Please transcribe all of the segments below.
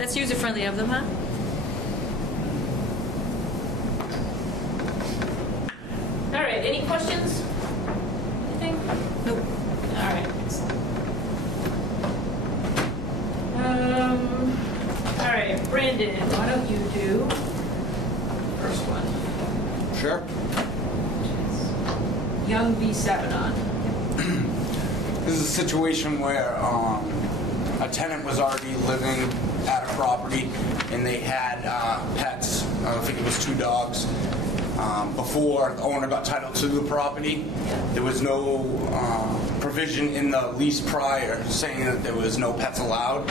That's user-friendly of them, huh? All right, any questions? Anything? Nope. All right. All right, Brandon, why don't you do first one? Sure. Young V7 on. This is a situation where a tenant was already living at a property and they had pets. I think it was 2 dogs. Before the owner got title to the property, there was no provision in the lease prior saying that there was no pets allowed.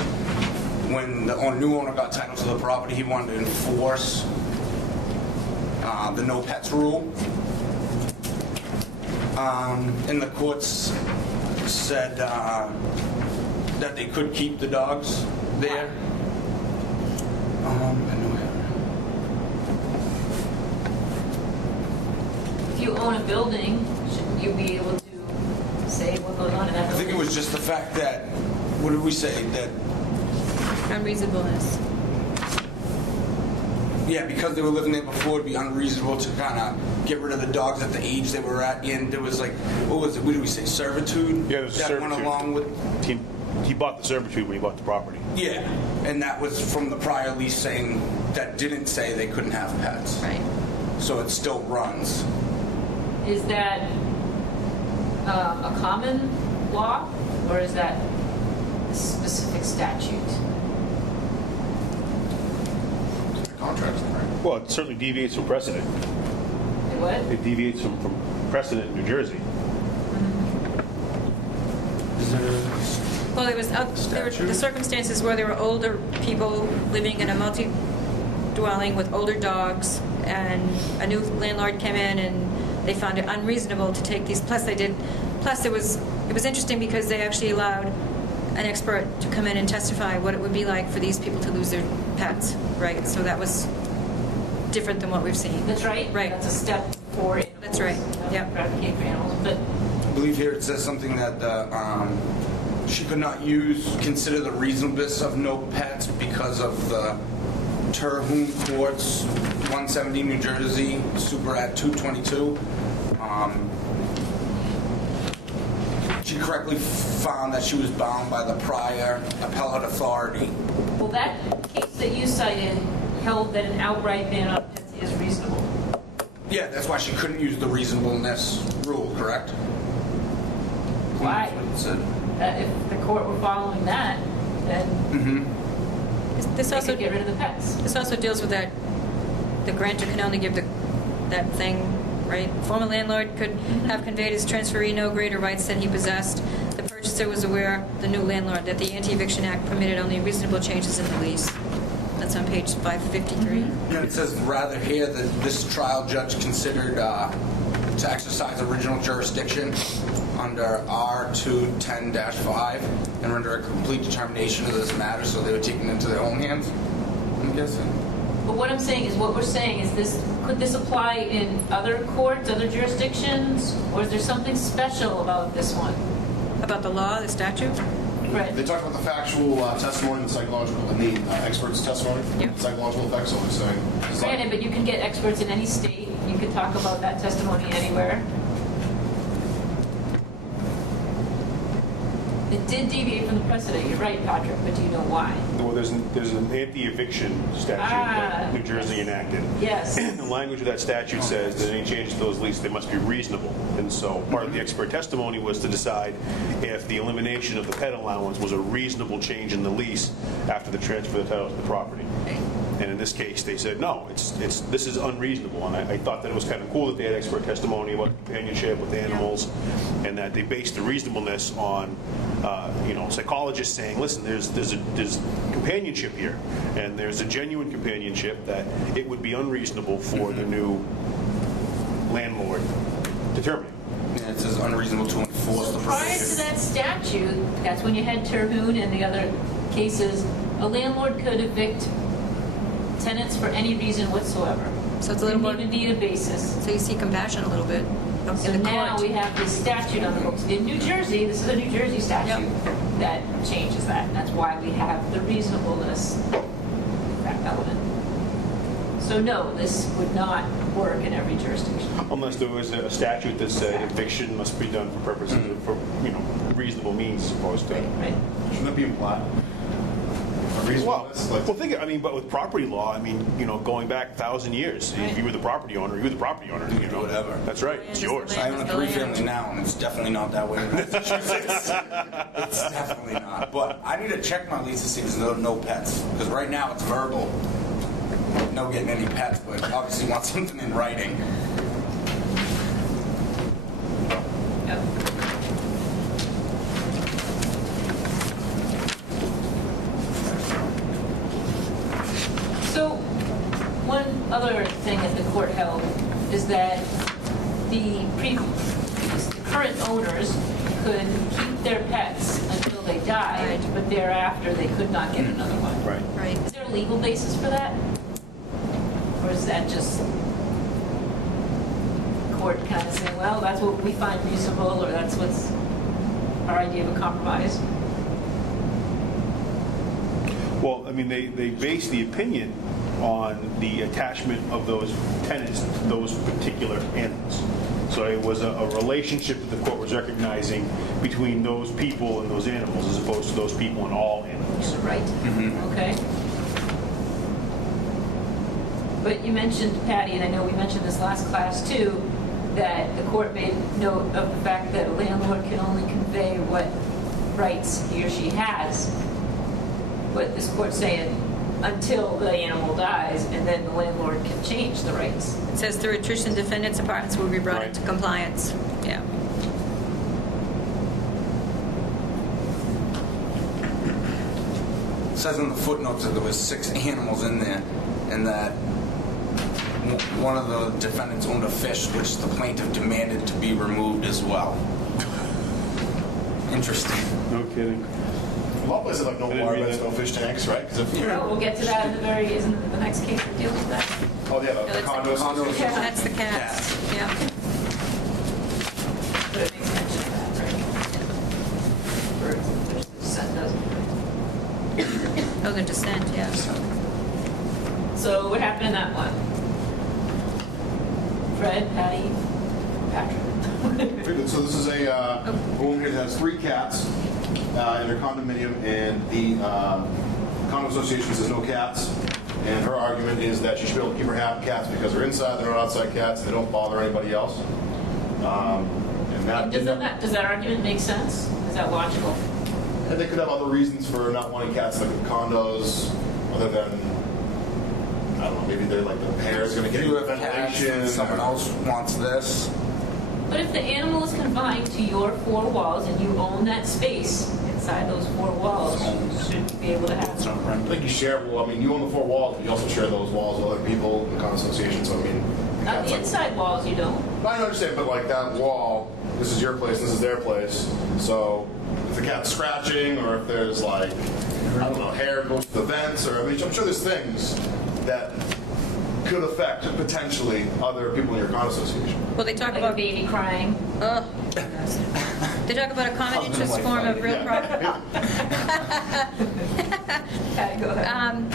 When the new owner got title to the property, he wanted to enforce the no pets rule. And the courts said that they could keep the dogs there. If you own a building, shouldn't you be able to say what goes on in that building? I think it was just the fact that, what did we say? That Unreasonableness. yeah, because they were living there before, it'd be unreasonable to kind of get rid of the dogs at the age they were at. And there was like, what was it? What did we say? Servitude? Yeah, there was that servitude. went along with. He bought the servitude when he bought the property. Yeah, and that was from the prior lease saying that didn't say they couldn't have pets. Right. So it still runs. Is that a common law, or is that a specific statute? Contracts, right? Well, it certainly deviates from precedent. What? It deviates from precedent in New Jersey. Well, there was the circumstances where there were older people living in a multi-dwelling with older dogs, and a new landlord came in and they found it unreasonable to take these. Plus, it was interesting because they actually allowed an expert to come in and testify what it would be like for these people to lose their pets, right? So that was different than what we've seen. That's right. Right. That's a step forward. That's right. Yep. Advocate for animals, but I believe here it says something that she could not consider the reasonableness of no pets because of the Terhune Courts, 170 New Jersey, Super Act 222. She correctly found that she was bound by the prior appellate authority. well, that case that you cited held that an outright ban on pets is reasonable. Yeah, that's why she couldn't use the reasonableness rule, correct? Why? That's what it said. If the court were following that, then This they also could get rid of the pets. This also deals with that the grantor can only give that thing, right? Former landlord could have conveyed his transferee no greater rights than he possessed. The purchaser was aware, the new landlord, that the Anti-Eviction Act permitted only reasonable changes in the lease. That's on page 553. And it says rather here that this trial judge considered to exercise original jurisdiction under R210-5 and render a complete determination of this matter, so they were taken into their own hands, I'm guessing. But what I'm saying is, what we're saying is this, could this apply in other courts, other jurisdictions, or is there something special about this one? About the law, the statute? Right. They talked about the factual testimony and the psychological, and the expert's testimony, Yeah. psychological effects. So they're saying, it's like- Granted, but you can get experts in any state. You could talk about that testimony anywhere. It did deviate from the precedent. You're right, Patrick, but do you know why? Well, there's an anti-eviction statute that New Jersey enacted. Yes. The language of that statute says that any changes to those leases, they must be reasonable. And so part of the expert testimony was to decide if the elimination of the pet allowance was a reasonable change in the lease after the transfer of the title to the property. And in this case, they said, no, this is unreasonable. And I thought that it was kind of cool that they had expert testimony about companionship with animals, and that they based the reasonableness on, psychologists saying, listen, there's companionship here, and there's a genuine companionship that it would be unreasonable for the new landlord to terminate. Yeah, it says unreasonable to enforce the Prior provision. to that statute, that's when you had Terhune and the other cases, a landlord could evict tenants for any reason whatsoever. So it's a little more. Didn't even need a basis. So you see compassion a little bit So in the now court. we have this statute on the books. In New Jersey, this is a New Jersey statute that changes that. That's why we have the reasonableness So no, this would not work in every jurisdiction. Unless there was a statute that said eviction must be done for purposes of, for, reasonable means as opposed to. Right. Shouldn't that be implied? Well, think. I mean, but with property law, I mean, going back 1,000 years, if you were the property owner, you were the property owner. You can do whatever. That's right. It's yours. I own a 3-family now, and it's definitely not that way in Massachusetts. It's definitely not. But I need to check my lease to see if there's no pets. Because right now it's verbal. No getting any pets, but obviously want something in writing. Yep. So, one other thing that the court held is that the current owners could keep their pets until they died, but thereafter they could not get another one. Right. Right. Is there a legal basis for that? Or is that just court kind of saying, well, that's what we find reasonable, or that's what's our idea of a compromise? Well, I mean, they base the opinion on the attachment of those tenants to those particular animals. So it was a relationship that the court was recognizing between those people and those animals, as opposed to those people and all animals. Right. Mm-hmm. Okay. But you mentioned, Patty, and I know we mentioned this last class too, that the court made note of the fact that a landlord can only convey what rights he or she has. But this court's saying until the animal dies, and then the landlord can change the rights. It says through attrition, defendants' apartments will be brought Right. into compliance. Yeah. It says in the footnotes that there was 6 animals in there, and that one of the defendants owned a fish, which the plaintiff demanded to be removed as well. Interesting. No kidding. A lot of places have no I didn't water read beds, that. no fish tanks, right? 'Cause if Well, we'll get to that in isn't the next case that deals with that? oh yeah, the that's condos. Condos. Yeah. That's the cats. Yeah. But it makes mention of that, right? Birds, there's the sun doesn't. Oh, the dissent, yeah. So what happened in that one? Fred, Patty, Patrick. So this is a woman here that has 3 cats in her condominium, and the condo association says no cats. And her argument is that she should be able to keep her cats because they're inside, they're not outside cats, they don't bother anybody else. And that Does that argument make sense? Is that logical? And they could have other reasons for not wanting cats like condos, other than, I don't know, maybe they're like the hair is going to get You you have cats, ventilation. and someone else wants this. But if the animal is confined to your 4 walls and you own that space inside those 4 walls, you should be able to have It's some. not right. I think you share, well, I mean, you own the 4 walls, but you also share those walls with other people in the condo association, so I mean. On cats the like- inside walls, you don't. I understand, but like that wall, this is your place, this is their place. So if the cat's scratching, or if there's like, I don't know, hair goes to the vents, or I mean, I'm sure there's things that could affect potentially other people in your condo association. Well, they talk Like a about. baby crying. They talk about a common interest form of real property. Okay, go ahead.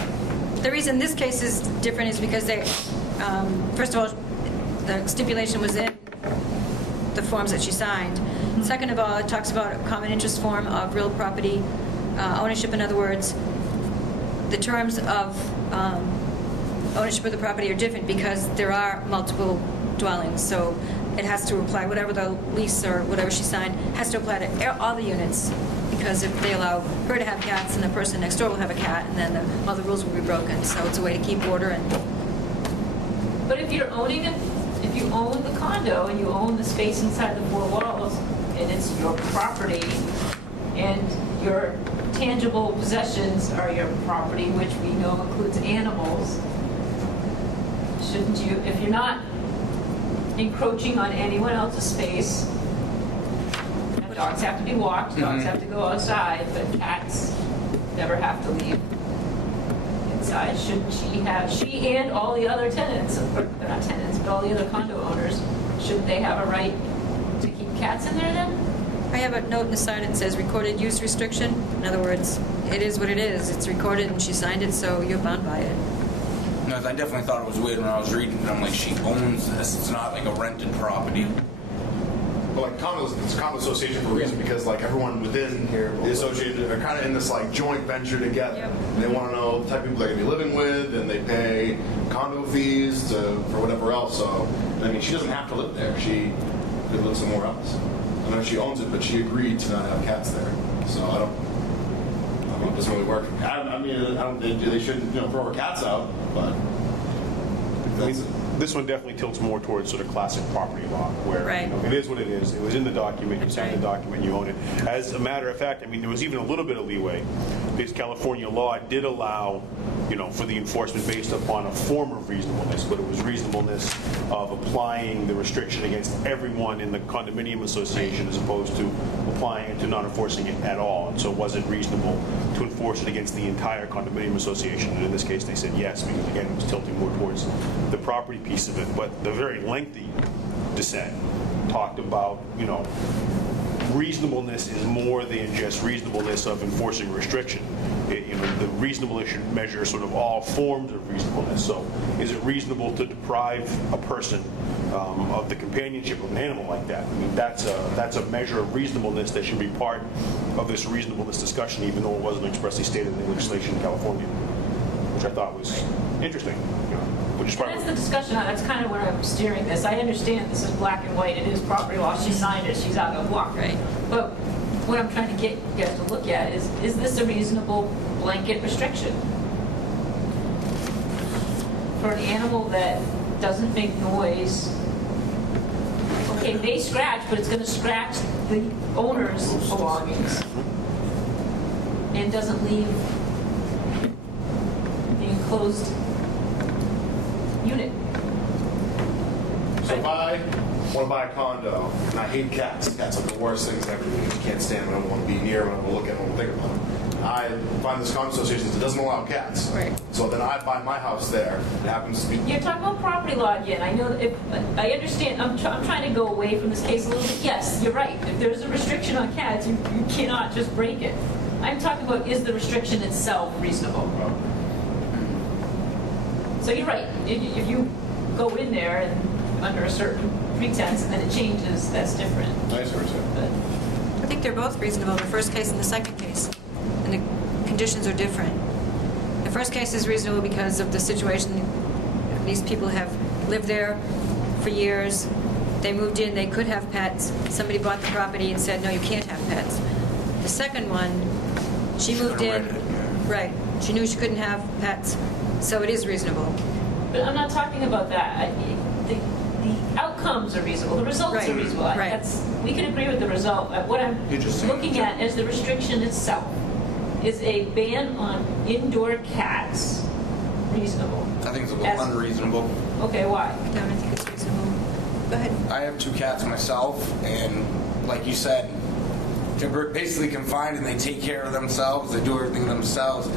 The reason this case is different is because they, first of all, the stipulation was in the forms that she signed. Second of all, it talks about a common interest form of real property ownership. In other words, the terms of ownership of the property are different because there are multiple dwellings. So it has to apply, whatever the lease or whatever she signed, has to apply to all the units. Because if they allow her to have cats and the person next door will have a cat, and then all the rules will be broken. So it's a way to keep order. And But if you're owning it, if you own the condo and you own the space inside the 4 walls, and it's your property, and your tangible possessions are your property, which we know includes animals, shouldn't you, if you're not encroaching on anyone else's space, dogs have to be walked, dogs have to go outside, but cats never have to leave inside. Shouldn't she and all the other tenants, or not tenants, but all the other condo owners, shouldn't they have a right to keep cats in there then? I have a note in the side that says recorded use restriction. In other words, it is what it is. It's recorded and she signed it, so you're bound by it. No, I definitely thought it was weird when I was reading it. I'm like, she owns this. It's not like a rented property. But like it's a condo association for a reason, because like everyone within the association are kind of in this like joint venture together. Yep. And they want to know the type of people they're going to be living with, and they pay condo fees for whatever else. So I mean, she doesn't have to live there. She could live somewhere else. I know she owns it, but she agreed to not have cats there. So I mean, it doesn't really work. I mean, they shouldn't throw her cats out, but that's it. This one definitely tilts more towards sort of classic property law, where Right. it is what it is. It was in the document. You That's signed the right. document. You own it. As a matter of fact, I mean, there was even a little bit of leeway because California law did allow, for the enforcement based upon a form of reasonableness, but it was reasonableness of applying the restriction against everyone in the condominium association as opposed to applying it to not enforcing it at all. And so it wasn't reasonable to enforce it against the entire condominium association. And in this case, they said yes, because again, it was tilting more towards the property piece of it. But the very lengthy dissent talked about, reasonableness is more than just reasonableness of enforcing restriction. The reasonableness should measure sort of all forms of reasonableness. So is it reasonable to deprive a person of the companionship of an animal like that? I mean, that's a measure of reasonableness that should be part of this reasonableness discussion, even though it wasn't expressly stated in the legislation in California, which I thought was interesting. Which is That's the discussion. That's kind of where I'm steering this. I understand this is black and white. It is property law. She signed it. She's out of luck. Right. But what I'm trying to get you guys to look at is this a reasonable blanket restriction for an animal that doesn't make noise? Okay, may scratch, but it's going to scratch the owner's belongings and doesn't leave the enclosed unit. So if I want to buy a condo and I hate cats, cats are the worst things ever. You can't stand them. I don't want to be near them. I don't want to look at them. I don't think about them. I find this condo association that doesn't allow cats. Right. So then I buy my house there. It happens to be. You're talking about property law again. I know. I understand. I'm trying to go away from this case a little bit. Yes, you're right. If there's a restriction on cats, you cannot just break it. I'm talking about, is the restriction itself reasonable? So you're right. If you go in there and under a certain pretense and then it changes, that's different. Nice or so. But I think they're both reasonable, the first case and the second case. And the conditions are different. The first case is reasonable because of the situation. These people have lived there for years. They moved in, they could have pets. Somebody bought the property and said, no, you can't have pets. The second one, she moved in. Right. She knew she couldn't have pets. So it is reasonable. But I'm not talking about that. The outcomes are reasonable. The results Right. are reasonable. Right. We can agree with the result. What I'm You're just saying looking at as the restriction itself is a ban on indoor cats reasonable. I think it's a little unreasonable. Okay, why? No, I think it's reasonable. Go ahead. I have 2 cats myself, and like you said, they're basically confined and they take care of themselves. They do everything themselves.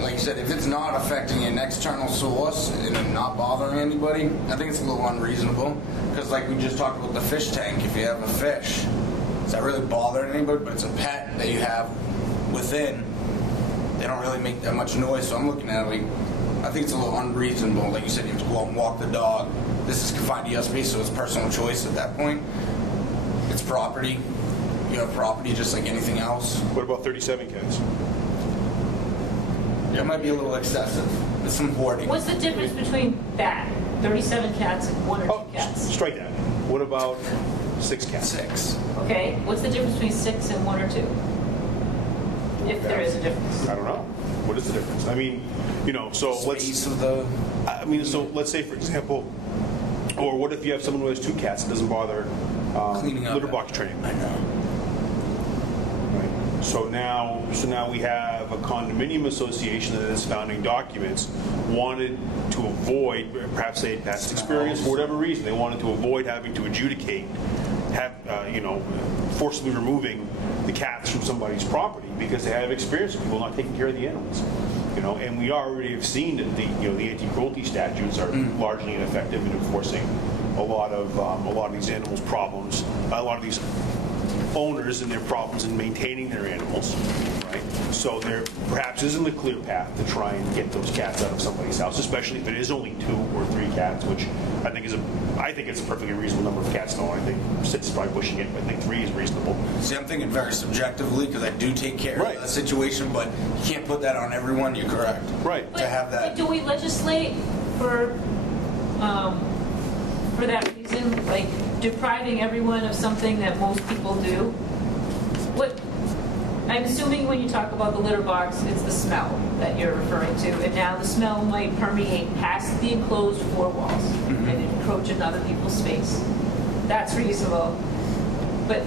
Like you said, if it's not affecting an external source and not bothering anybody, I think it's a little unreasonable. Because like we just talked about the fish tank, if you have a fish, is that really bothering anybody? But it's a pet that you have within. They don't really make that much noise, so I'm looking at it like, I think it's a little unreasonable. Like you said, you have to go out and walk the dog. This is confined to your space, so it's personal choice at that point. It's property. You have property just like anything else. What about 37 cats? It might be a little excessive. There's some hoarding. What's the difference between that, 37 cats and 1 or 2 Oh, cats? strike that. What about 6 cats? 6. Okay, what's the difference between 6 and 1 or 2? If there is a difference. I don't know. What is the difference? I mean, so Space of the. so let's say, for example, or what if you have someone who has 2 cats and doesn't bother Cleaning up litter box training? I know. Right. So now we have a condominium association that in its founding documents wanted to avoid, perhaps they had past experience for whatever reason, they wanted to avoid having to adjudicate, forcibly removing the cats from somebody's property because they have experience with people not taking care of the animals. And we already have seen that the anti-cruelty statutes are largely ineffective in enforcing a lot of these animals' problems, a lot of these owners and their problems in maintaining their animals, right? So there perhaps isn't a clear path to try and get those cats out of somebody's house, especially if it is only 2 or 3 cats, which I think it's a perfectly reasonable number of cats. No, I think 6 is probably pushing it, but I think 3 is reasonable. See, I'm thinking very subjectively because I do take care of that situation, but you can't put that on everyone. You're correct. Right. But, to have that. but do we legislate for that reason, like depriving everyone of something that most people do? What? I'm assuming when you talk about the litter box, it's the smell that you're referring to, and now the smell might permeate past the enclosed 4 walls and encroach in other people's space. That's reasonable, but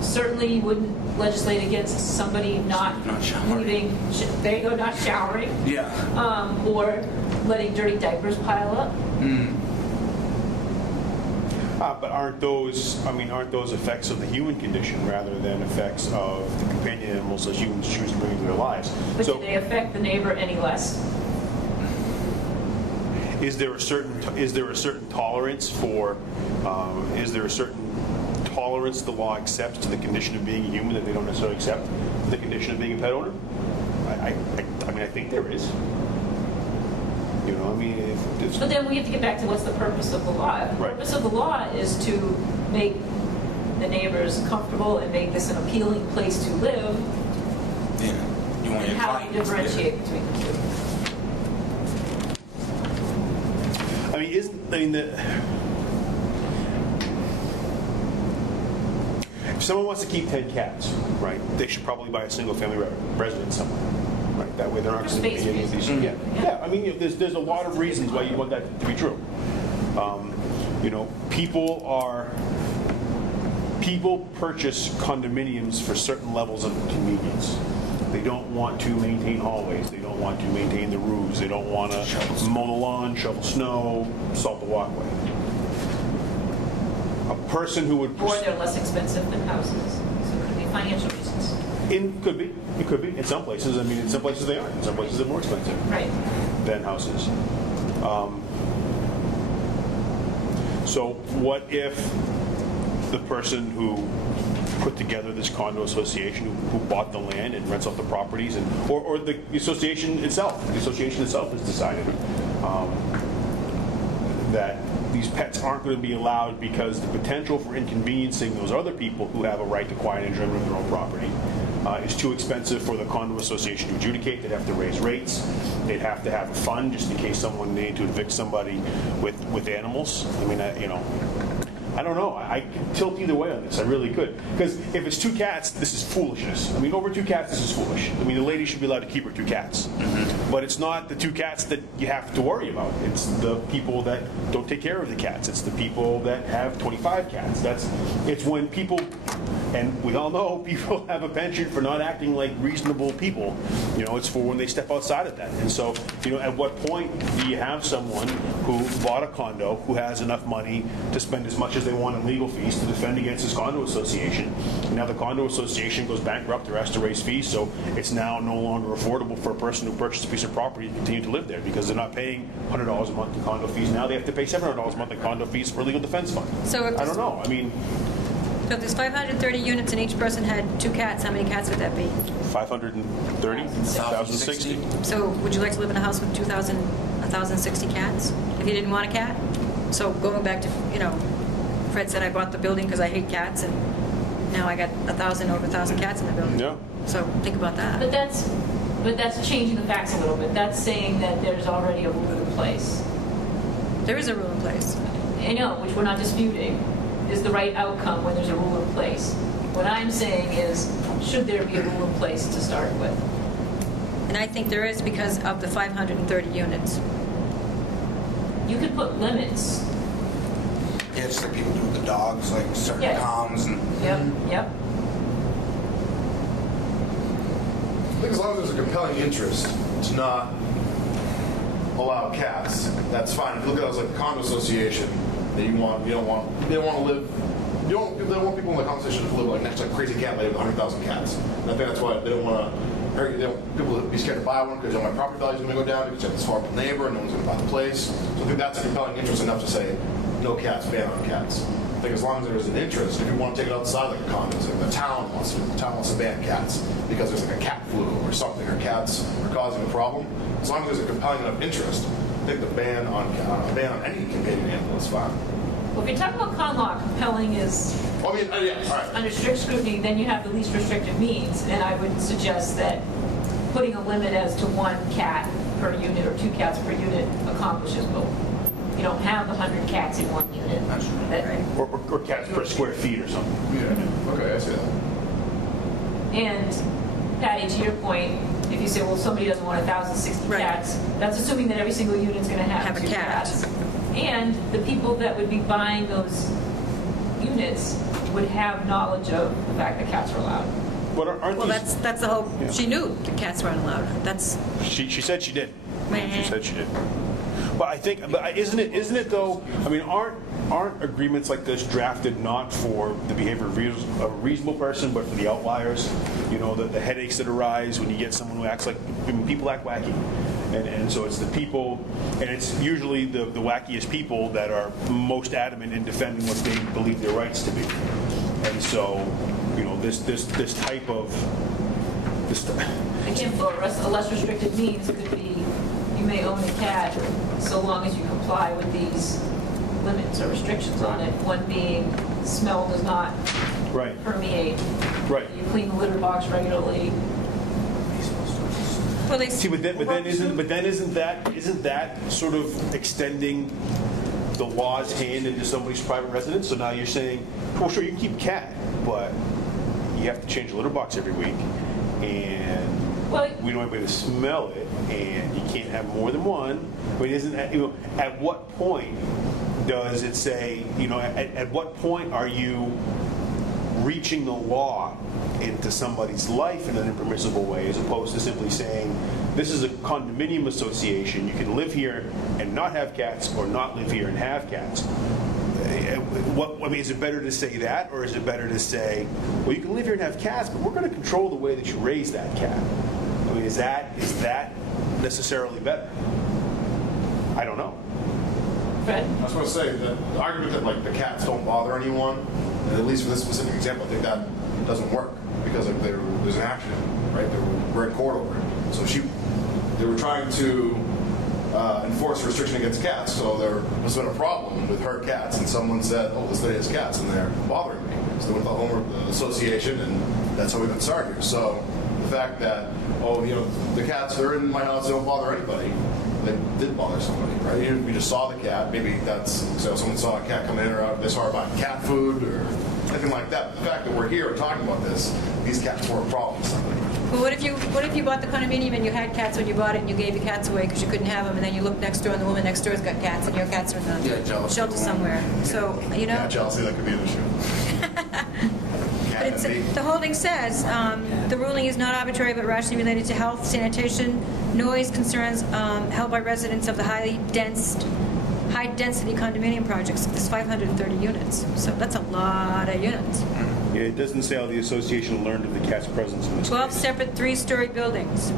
certainly you wouldn't legislate against somebody not showering. leaving. There you go, not showering. Yeah. Or letting dirty diapers pile up. But aren't those effects of the human condition rather than effects of the companion animals that humans choose to bring into their lives? But do they affect the neighbor any less? Is there a certain tolerance for? Is there a certain tolerance the law accepts to the condition of being a human that they don't necessarily accept to the condition of being a pet owner? I think there is. You know, I mean, But then we have to get back to what's the purpose of the law. The purpose of the law is to make the neighbors comfortable and make this an appealing place to live. Yeah. You want And your how do you clients. differentiate between the two? If someone wants to keep 10 cats, right, they should probably buy a single-family residence somewhere. Right, that way they're not going to be any of these. Yeah. I mean, there's a lot of reasons why you want that to be true. People purchase condominiums for certain levels of convenience. They don't want to maintain hallways. They don't want to maintain the roofs. They don't want to mow the lawn, shovel snow, salt the walkway. A person who would... Or they're less expensive than houses. So it could be financial reasons. It could be. In some places, in some places they are. In some places they're more expensive than houses. So what if the person who put together this condo association, who bought the land and rents out the properties, or the association itself has decided that these pets aren't going to be allowed because the potential for inconveniencing those other people who have a right to quiet enjoyment of their own property is too expensive for the condo association to adjudicate. They'd have to raise rates. They'd have to have a fund just in case someone needed to evict somebody with animals. I don't know. I could tilt either way on this. I really could. Because if it's 2 cats, this is foolishness. Over 2 cats, this is foolish. The lady should be allowed to keep her 2 cats. But it's not the 2 cats that you have to worry about. It's the people that don't take care of the cats. It's the people that have 25 cats. It's when people, and we all know people have a penchant for not acting like reasonable people. It's for when they step outside of that. And so, at what point do you have someone who bought a condo, who has enough money to spend as much as they want in legal fees to defend against this condo association? And now the condo association goes bankrupt or has to raise fees, so it's now no longer affordable for a person who purchased a piece of property to continue to live there because they're not paying $100 a month in condo fees. Now they have to pay $700 a month in condo fees for a legal defense fund. So I don't know. So if there's 530 units and each person had 2 cats, how many cats would that be? 530? 1,060? So would you like to live in a house with 1,060 cats if you didn't want a cat? So going back to, Fred said I bought the building because I hate cats, and now I got over 1,000 cats in the building. Yeah. So think about that. But that's changing the facts a little bit. That's saying that there's already a rule in place. There is a rule in place. I know, which we're not disputing, is the right outcome when there's a rule in place. What I'm saying is, should there be a rule in place to start with? And I think there is because of the 530 units. You could put limits. Yeah, just like people do with the dogs, like certain comms and. Yep. I think as long as there's a compelling interest to not allow cats, that's fine. If you look at it as like a condo association, that they don't want people in the conversation to live like next to a crazy cat lady with 100,000 cats. And I think that's why they don't want people to be scared to buy one because my property value is going to go down because you have this horrible neighbor and no one's going to buy the place. So I think that's a compelling interest enough to say no cats, ban on cats. think as long as there's an interest, if you want to take it outside like a condo, like the town wants to ban cats because there's like a cat flu or something, or cats are causing a problem. As long as there's a compelling enough interest, I think the ban on any companion animal is fine. Well, if you're talking about con law, compelling is Well, I mean, yeah, all right. under strict scrutiny, then you have the least restrictive means, and I would suggest that putting a limit as to 1 cat per unit or 2 cats per unit accomplishes both. You don't have 100 cats in 1 unit. That's true. That- Or cats per square feet or something. Yeah. Okay, I see that. And Patty, to your point, if you say, well, somebody doesn't want 1,060 Right. cats, that's assuming that every single unit's going to Have a 2 cat. cats. And the people that would be buying those units would have knowledge of the fact that cats are allowed. But aren't Well, these... that's the whole, Yeah. she knew the cats weren't allowed. That's, She said she did. Meh. She said she did. But I think, isn't it though? I mean, aren't agreements like this drafted not for the behavior of a reasonable person, but for the outliers? You know, the headaches that arise when you get someone who acts like, I mean, people act wacky, and so it's the people, and it's usually the wackiest people that are most adamant in defending what they believe their rights to be. And so, you know, this type of this. Again, for a less restrictive means could be you may own a cat so long as you comply with these limits or restrictions on it. One being smell does not Right. permeate. Right. You clean the litter box regularly. well, they, See, but then isn't that sort of extending the law's hand into somebody's private residence? So now you're saying, well, sure, you can keep a cat, but you have to change the litter box every week, and Well, we don't want anybody to smell it, and you can't have more than one. I mean, isn't that, you know, at what point does it say, you know, at what point are you reaching the law into somebody's life in an impermissible way, as opposed to simply saying, this is a condominium association, you can live here and not have cats, or not live here and have cats? I mean, is it better to say that, or is it better to say, well, you can live here and have cats, but we're going to control the way that you raise that cat? I mean, is that necessarily better? I don't know. Fred? I was going to say that the argument that like the cats don't bother anyone, and at least for this specific example, I think that doesn't work because like, there's an action, right? We're in court over it. So they were trying to enforce a restriction against cats. So there was been a problem with her cats, and someone said, "Oh, this lady has cats, and they're bothering me." So they went to the homeowner association, and that's how we got started. So the fact that the cats, they're in my house, they don't bother anybody. They did bother somebody, right? We just saw the cat. Maybe that's so someone saw a cat come in or out. They saw her buying cat food or anything like that. The fact that we're here talking about this, these cats were a problem to somebody. well, what if you bought the condominium and you had cats when you bought it and you gave your cats away because you couldn't have them, and then you look next door and the woman next door's got cats and your cats are in the Yeah, jealousy. shelter somewhere. So, you know. Yeah, jealousy, that could be an issue. But it's, the holding says the ruling is not arbitrary but rationally related to health, sanitation, noise concerns held by residents of the high-density condominium projects. There's 530 units, so that's a lot of units. Yeah, it doesn't say how the association learned of the cat's presence in this 12 case. separate 3-story buildings.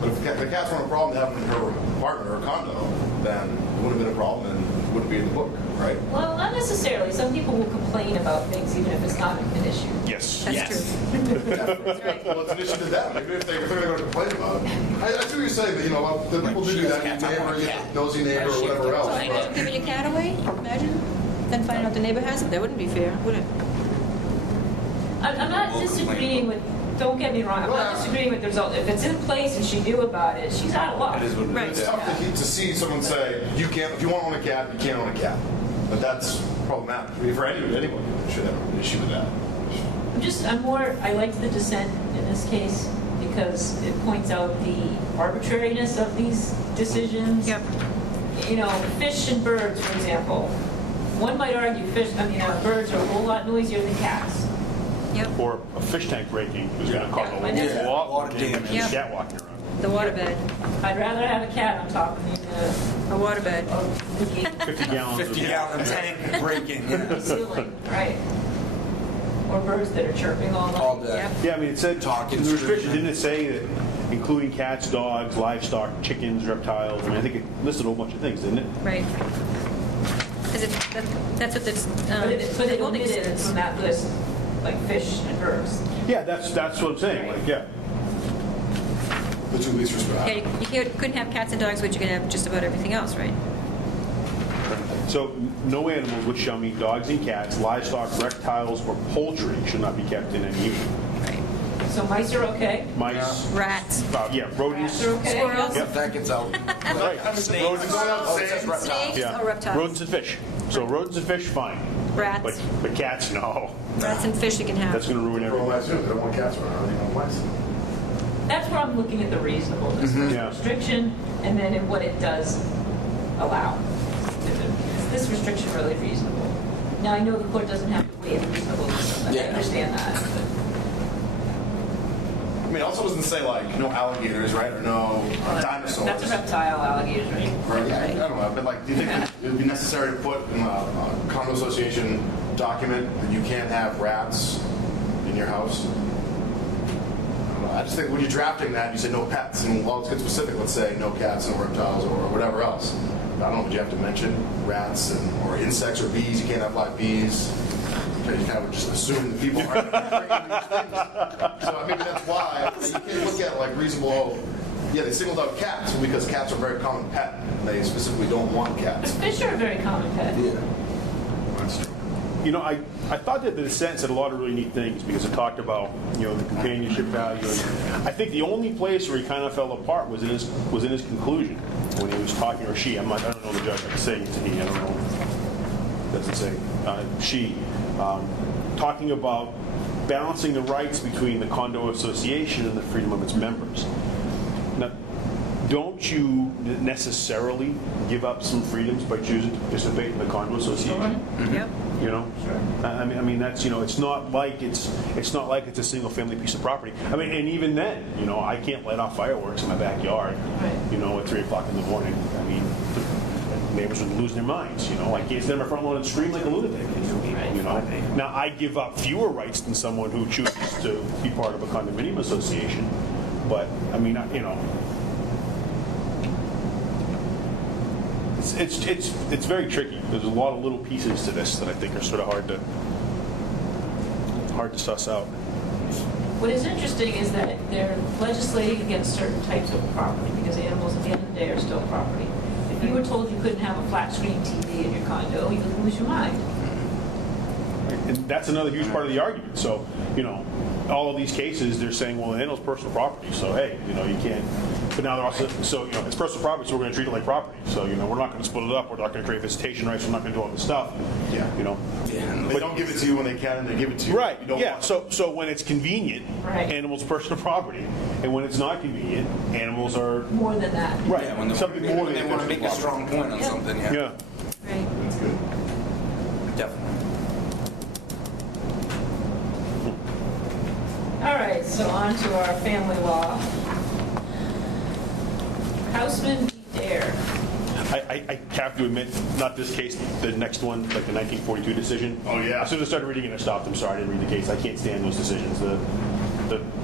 But if the cats weren't a problem to have in her apartment or condo, then it wouldn't have been a problem and it wouldn't be in the book, right? Well, not necessarily. Some people will complain about things even if it's not an issue. Yes. That's true. That's right. Well, it's an issue to them. Even if they're going to complain about it. I see what you're saying, that, the people do that, neighbor, nosy neighbor, or whatever else. So imagine giving your cat away? Imagine. Then finding out the neighbor has it. That wouldn't be fair, would it? I'm not disagreeing with, don't get me wrong, I'm not disagreeing with the result. If it's in place and she knew about it, she's out of luck. It is what it is. Right. It's tough to see someone say, if you want to own a cat, you can't own a cat. But that's problematic. I mean, for anyone should have an issue with that. I liked the dissent in this case because it points out the arbitrariness of these decisions. Yep. Fish and birds, for example. One might argue birds are a whole lot noisier than cats. Yep. Or a fish tank breaking is going to cause Yeah. a lot more Water damage than a damage. cat walking around. The waterbed. I'd rather have a cat on top of me than A waterbed. a leaky 50 gallons. 50-gallon tank breaking. Yeah. ceiling, right? Or birds that are chirping all night. All day. Yep. Yeah, I mean, it said, Talking in the restrictions, screaming. didn't it say that including cats, dogs, livestock, chickens, reptiles? I mean, I think it listed a whole bunch of things, didn't it? Right. That's what this, But it holding omitted says. from that list, like fish and birds. Yeah, that's what I'm saying. Like, yeah. The two least Yeah, restrictive. you couldn't have cats and dogs, but you could have just about everything else, right? So, no animals which shall meet dogs and cats, livestock, reptiles, or poultry should not be kept in any unit. Right. So mice are okay? Mice, Rats. rodents. Rats are okay? Squirrels. If that gets out. Right. Rodents. Oh, it says reptiles. Snakes Yeah. or reptiles? Rodents and fish. So rodents and fish, fine. Rats. But cats, no. Rats and fish you can have. That's going to ruin everything. Well, they don't want cats around. They don't want mice. That's where I'm looking at the reasonableness of Yeah. the restriction, and then in what it does allow. Is this restriction really reasonable? Now, I know the court doesn't have to weigh the reasonableness of that. I Yeah. understand that. I mean, it also doesn't say like no alligators, right, or no dinosaurs. That's a reptile, alligators, right? Right, yeah, I don't know, but like, do you think that it would be necessary to put in a condo association document that you can't have rats in your house? I don't know. I just think when you're drafting that, you say no pets, and well, let's get specific. Let's say no cats, no reptiles, or whatever else. I don't know. Would you have to mention rats or insects or bees? You can't have live bees. You kind of just assume that people aren't bringing these things. So maybe that's why you can't look at it like reasonable. Oh, yeah, they singled out cats because cats are a very common pet. They specifically don't want But cats. fish are a very common pet. Yeah, that's true. You know, I thought that the dissent said a lot of really neat things because it talked about, the companionship value. And I think the only place where he kind of fell apart was in his conclusion when he was talking, or she. I don't know the judge. I can say it's he. I don't know. It doesn't say she. Talking about balancing the rights between the condo association and the freedom of its members. Now, don't you necessarily give up some freedoms by choosing to participate in the condo association? Yep. I mean that's it's not like it's a single family piece of property. I mean, and even then, I can't light off fireworks in my backyard. Right. At 3:00 in the morning. I mean, the neighbors would lose their minds. I can't stand in my front lawn and scream like a lunatic. Right. Now I give up fewer rights than someone who chooses to be part of a condominium association. But I mean, It's very tricky. There's a lot of little pieces to this that I think are sort of hard to suss out. What is interesting is that they're legislating against certain types of property because animals at the end of the day are still property. If you were told you couldn't have a flat screen TV in your condo, you would lose your mind. And that's another huge part of the argument. So, all of these cases, they're saying, well, the animal's personal property, so hey, you can't. But now they're also, it's personal property, so we're going to treat it like property. So, we're not going to split it up. We're not going to create visitation rights. We're not going to do all this stuff. Yeah. They don't give it to you when they can, and they give it to you. Right. You don't Yeah. want So when it's convenient, Right. animals are personal property, and when it's not convenient, animals are More than that. right. Yeah, when Something more when than they want to make a personal strong point on Yeah. something, yeah. property. Yeah. Right. That's good. Definitely. All right, so on to our family law. Houseman v. Dare. I have to admit, not this case, the next one, like the 1942 decision. Oh, yeah. As soon as I started reading it, I stopped. I'm sorry, I didn't read the case. I can't stand those decisions. The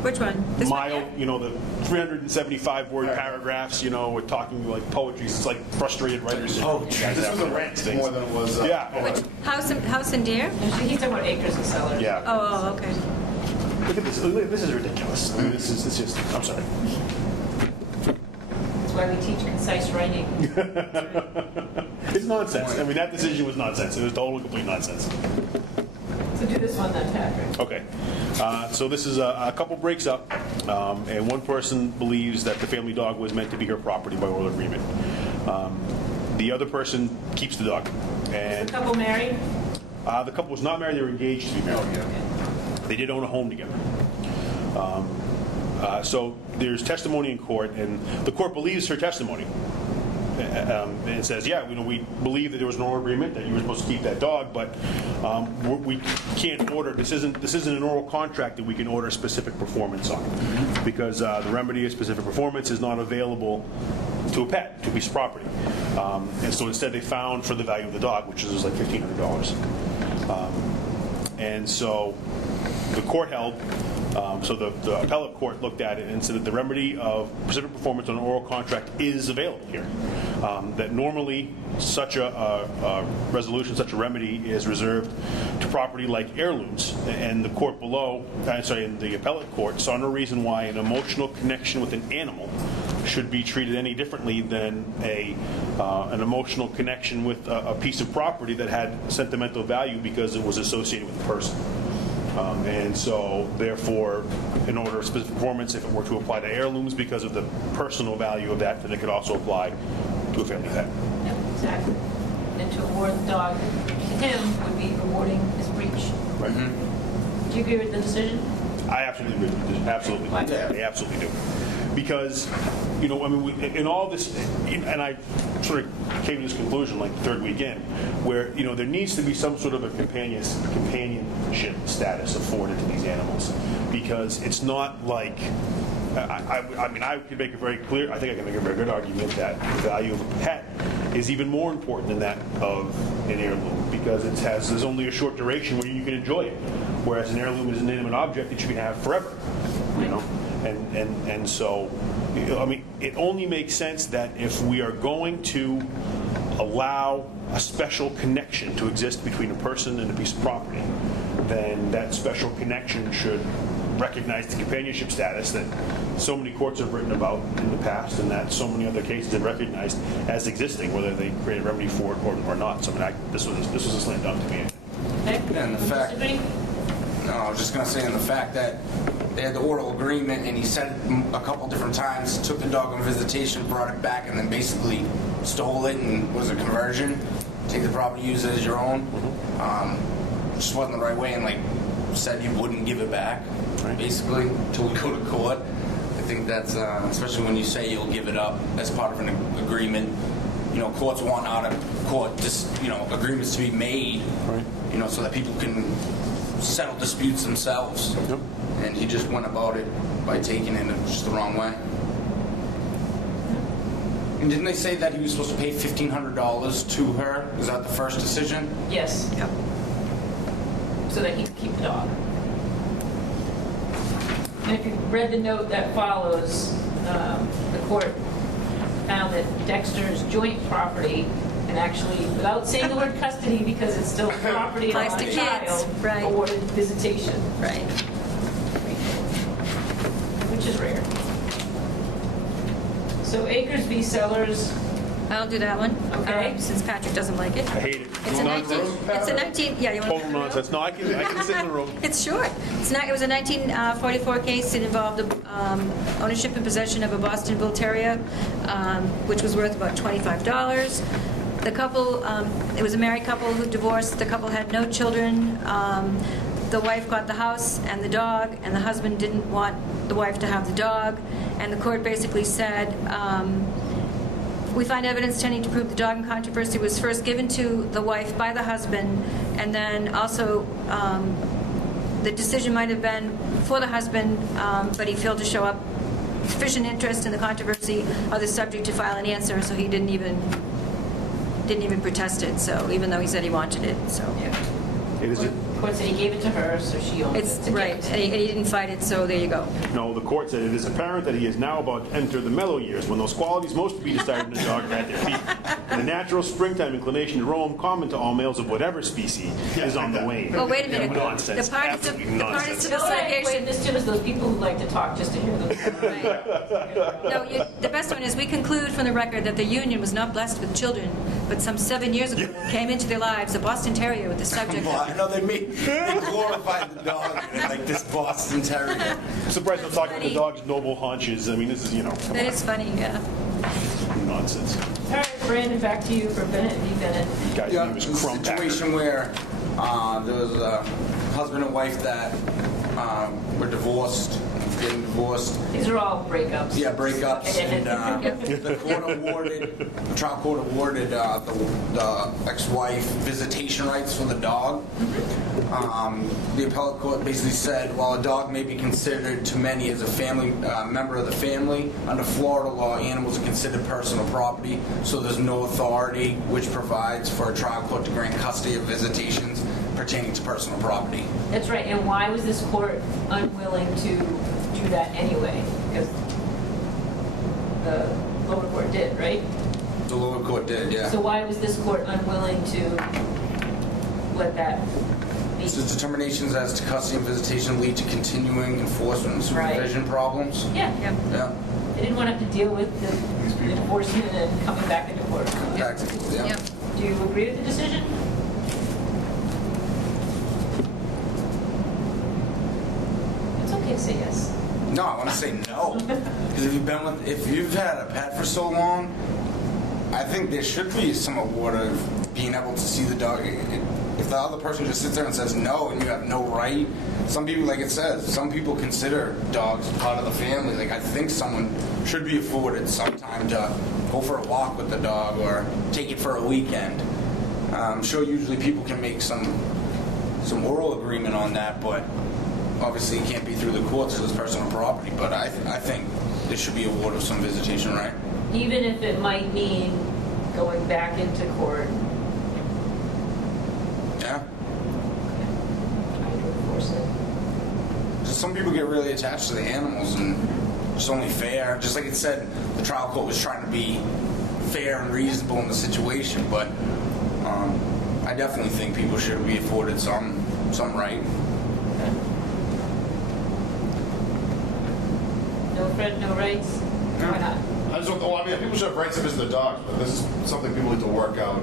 Which one? This one mile, here? the 375 word paragraphs, we're talking like poetry. It's like frustrated writers. Poetry. This was a rant more than it was. Yeah. Which, House and Deer? He's talking about acres and cellars. Yeah. Oh, okay. Look at this. This is ridiculous. I mean, this is just. I'm sorry. That's why we teach concise writing. It's nonsense. I mean, that decision was nonsense. It was total complete nonsense. So do this one then, Patrick. Okay. So this is a couple breaks up, and one person believes that the family dog was meant to be her property by oral agreement. The other person keeps the dog. And The couple married? the couple was not married. They were engaged to be married. They did own a home together. So there's testimony in court, and the court believes her testimony. And it says, yeah, we believe that there was an oral agreement that you were supposed to keep that dog, but we can't order. This isn't an oral contract that we can order specific performance on, because the remedy of specific performance is not available to a pet, to a piece of property. And so instead, they found for the value of the dog, which is like $1,500. And so the court held So the appellate court looked at it and said that the remedy of specific performance on an oral contract is available here. That normally such a resolution, such a remedy is reserved to property like heirlooms. And the court below, in the appellate court, saw no reason why an emotional connection with an animal should be treated any differently than an emotional connection with a piece of property that had sentimental value because it was associated with a person. And so, therefore, in order of specific performance, if it were to apply to heirlooms because of the personal value of that, then it could also apply to a family pet. Yep, exactly. And to award the dog to him would be rewarding his breach. Right. Do you agree with the decision? I absolutely agree with this. Absolutely. I absolutely do. Because, in all this, and I sort of came to this conclusion like the third weekend, where, there needs to be some sort of a companionship status afforded to these animals. Because it's not like, I could make it very clear, I think I can make a very good argument that the value of a pet is even more important than that of an heirloom, because there's only a short duration where you can enjoy it. Whereas an heirloom is an inanimate object that you can have forever, And so, it only makes sense that if we are going to allow a special connection to exist between a person and a piece of property, then that special connection should recognize the companionship status that so many courts have written about in the past, and that so many other cases have recognized as existing, whether they create a remedy for it or not. So, this was a slam dunk to me. Okay. And the fact. No, I was just going to say, in the fact that they had the oral agreement, and he said it a couple different times, took the dog on visitation, brought it back, and then basically stole it and was a conversion. Take the property, use it as your own. Just wasn't the right way, and said he wouldn't give it back, basically, until we go to court. I think that's, especially when you say you'll give it up as part of an agreement. Courts want out of court, agreements to be made, so that people can settle disputes themselves. Yep. And he just went about it by taking it just the wrong way. And didn't they say that he was supposed to pay $1,500 to her? Is that the first decision? Yes. Yep. So that he could keep the dog. And if you read the note that follows, the court found that Dexter's joint property, and actually, without saying the word custody because it's still property of Applies to the kids, child, right. awarded visitation, Right. which is rare. So Acres v. Sellers, I'll do that one. Okay. Since Patrick doesn't like it. I hate it. It's a 19. It's a 19. Yeah, you want Total nonsense. No, I can sit in the room. It's short. It was a 1944 case. It involved ownership and possession of a Boston Bull Terrier, which was worth about $25. The couple, it was a married couple who divorced. The couple had no children. The wife got the house and the dog, and the husband didn't want the wife to have the dog. And the court basically said, we find evidence tending to prove the dog in controversy was first given to the wife by the husband, and then also the decision might have been for the husband, but he failed to show up sufficient interest in the controversy of the subject to file an answer, so he didn't even protest it. So even though he said he wanted it, so It is. the court said he gave it to her, so she owned it's it. right, and he didn't fight it. So there you go. No, the court said it is apparent that he is now about to enter the mellow years when those qualities most to be desired in a dog are at their feet. And the natural springtime inclination to roam, common to all males of whatever species, is on the wane. Oh, wait a minute. Nonsense. The parties Absolutely to nonsense. the You know what I litigation. equate this to is those people who like to talk just to hear them. Right. No, the best one is we conclude from the record that the union was not blessed with children, but some 7 years ago came into their lives a Boston Terrier with the subject. Well, I know they glorified the dog like this Boston Terrier. I'm surprised they're talking about the dog's noble haunches. I mean, this is, come That is funny, yeah. on. Nonsense. All right, Brandon, back to you for Bennett v. Bennett. Guy's Yeah, name it's is a Crumb situation where there was a husband and wife that were divorced, getting divorced. These are all breakups. Yeah, breakups, and the trial court awarded the ex-wife visitation rights for the dog. The appellate court basically said, while a dog may be considered to many as a family member of the family, under Florida law, animals are considered personal property, so there's no authority which provides for a trial court to grant custody of visitations pertaining to personal property. That's right, and why was this court unwilling to do that anyway? Because the lower court did, right? The lower court did, yeah. So why was this court unwilling to let that be? So determinations as to custody and visitation lead to continuing enforcement and supervision problems. Yeah. Yeah. They didn't want to have to deal with the enforcement and coming back into court. Practically, yeah. Yep. Do you agree with the decision? It's okay to say yes. No, I want to say no. Because if you've had a pet for so long, I think there should be some award of being able to see the dog. If the other person just sits there and says no, and you have no right, some people, like it says, some people consider dogs part of the family. Like, I think someone should be afforded some time to go for a walk with the dog or take it for a weekend. I'm sure usually people can make some oral agreement on that, but obviously it can't be through the courts because it's personal property. But I think there should be a award of some visitation, right? Even if it might mean going back into court. Yeah. Trying to enforce it. Some people get really attached to the animals, and it's only fair. Just like it said, the trial court was trying to be fair and reasonable in the situation, but I definitely think people should be afforded some right. No Fred, no rights? Why not? I just don't. Well, I mean, people should have rights to visit their dogs, but this is something people need to work out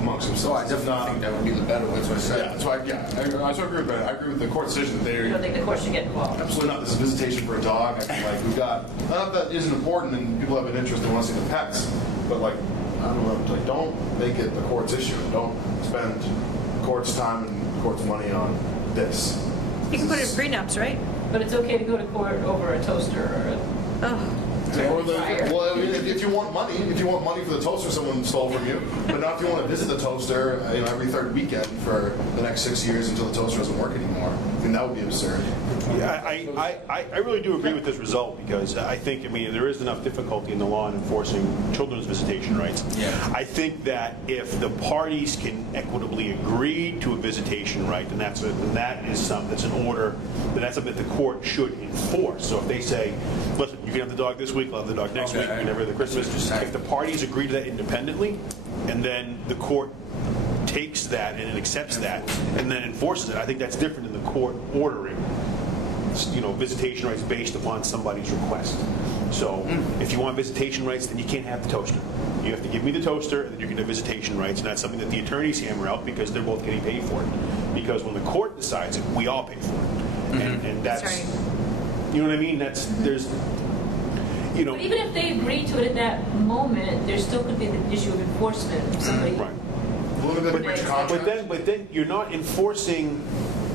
amongst themselves. So I definitely think that would be the better way. That's what I said. Yeah, that's why. I so agree with that. I agree with the court decision that You don't think the court should get involved? absolutely not. This is visitation for a dog. I feel like we've got. Not that isn't important, and people have an interest and want to see the pets, but like, I don't know. Like, don't make it the court's issue. Don't spend the court's time and the court's money on this. You can put it in prenups, right? But it's okay to go to court over a toaster or a... Oh. Well, I mean, if you want money for the toaster someone stole from you, but not if you want to visit the toaster, every third weekend for the next 6 years until the toaster doesn't work anymore. I think that would be absurd. Yeah, I really do agree with this result because I think, there is enough difficulty in the law in enforcing children's visitation rights. Yeah. I think that if the parties can equitably agree to a visitation right, then that's an order, then that's something that the court should enforce. So if they say, listen, you can have the dog this week, I'll have the dog next week, you can have it the Christmas. If the parties agree to that independently, and then the court takes that and it accepts that and then enforces it, I think that's different than the court ordering visitation rights based upon somebody's request. So if you want visitation rights, then you can't have the toaster. You have to give me the toaster, and then you can have visitation rights, and that's something that the attorneys hammer out because they're both getting paid for it. Because when the court decides it, we all pay for it, and that's right. You know what I mean? There's But even if they agree to it at that moment, there still could be the issue of enforcement of somebody. right. A little bit of breach of contract. But then you're not enforcing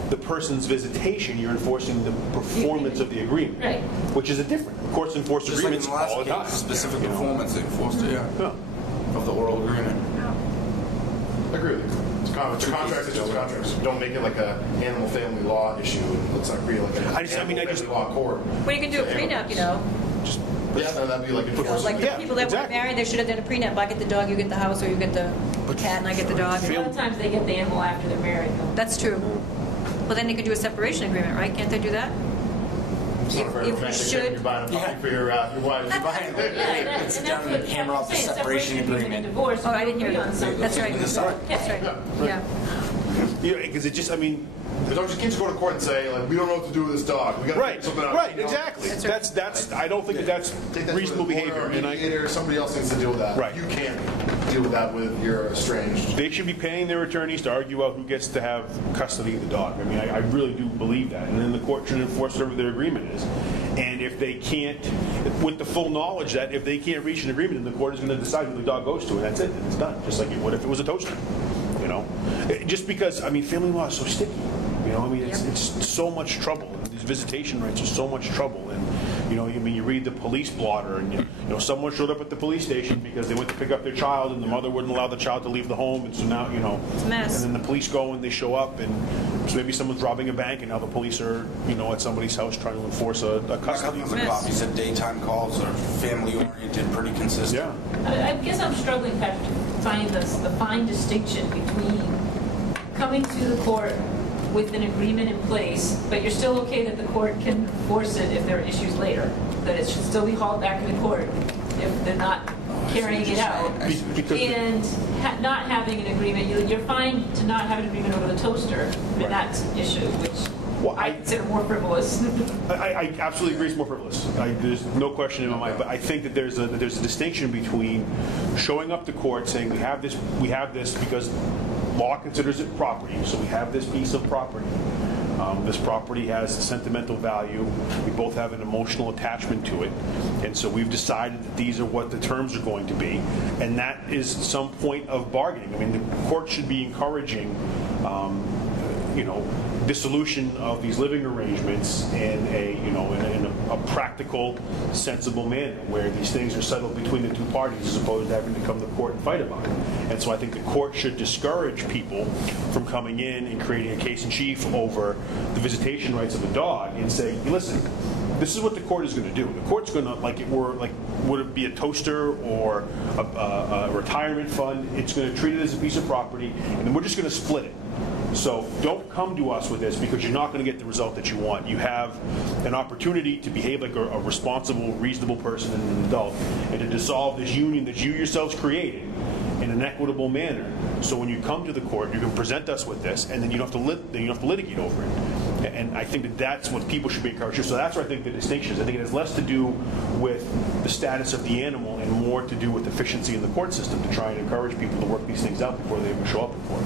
the person's visitation, you're enforcing the performance of the agreement. Right. Which is a different. Courts enforce Just like in agreements the last all the time. case, specific performance they enforced it, Yeah. of the oral agreement. I agree with you. It's a contract is just a contract. So don't make it like a animal family law issue. Let's not create like an family law court. Well, you can do a prenup, Yeah, that'd be like enforcement. Like the Yeah, people that exactly. were married, they should have done a prenup. I get the dog, you get the house, or you get the cat, and I get the dog. A lot of times they get the animal after they're married, though. That's true. Well, then they could do a separation agreement, right? Can't they do that? It's not very if we romantic. should- You're buying a puppy for your wife. You're buying Yeah, and Sit that's down and what hammer out the I'm saying, separation agreement. and divorce. Oh, I didn't hear agree on that. something. That's right. That's right. Yeah. Because it just, The dog just can't just go to court and say, like, we don't know what to do with this dog. We got to right, figure something out. right, You know? exactly. That's right. That's. I don't think that's Take that reasonable to a lawyer behavior. or a And mediator, somebody else needs to deal with that. Right. You can't deal with that with your estranged. they should be paying their attorneys to argue out who gets to have custody of the dog. I really do believe that. And then the court should enforce whatever their agreement is. And if they can't, with the full knowledge that if they can't reach an agreement, then the court is going to decide who the dog goes to, and that's it. And it's done. Just like it would if it was a toaster. Just because, family law is so sticky. It's so much trouble. These visitation rights are so much trouble. And, you read the police blotter, and, someone showed up at the police station because they went to pick up their child, and the mother wouldn't allow the child to leave the home. And so now, It's a mess. And then the police go and they show up, and so maybe someone's robbing a bank, and now the police are, at somebody's house trying to enforce a custody. He said daytime calls are family-oriented, pretty consistent. Yeah. I guess I'm struggling, Patrick, to find the fine distinction between coming to the court with an agreement in place, but you're still okay that the court can force it if there are issues later, that it should still be hauled back to the court if they're not carrying it out. And not having an agreement, you're fine to not have an agreement over the toaster, but that's an issue, which I consider more frivolous. I absolutely agree it's more frivolous. There's no question in my mind, but I think that there's a distinction between showing up to court saying we have this because law considers it property, so we have this piece of property. This property has sentimental value. We both have an emotional attachment to it. And so we've decided that these are what the terms are going to be. And that is some point of bargaining. I mean, the court should be encouraging, dissolution of these living arrangements in a practical, sensible manner where these things are settled between the two parties as opposed to having to come to court and fight about it. And so I think the court should discourage people from coming in and creating a case in chief over the visitation rights of a dog and say, listen, this is what the court is going to do. The court's going to, would it be a toaster or a retirement fund? It's going to treat it as a piece of property, and then we're just going to split it. So don't come to us with this because you're not going to get the result that you want. You have an opportunity to behave like a responsible, reasonable person and an adult, and to dissolve this union that you yourselves created in an equitable manner. So when you come to the court, you can present us with this, and then you don't have to litigate over it. And I think that that's what people should be encouraged to. So that's where I think the distinction is. I think it has less to do with the status of the animal and more to do with efficiency in the court system to try and encourage people to work these things out before they even show up in court.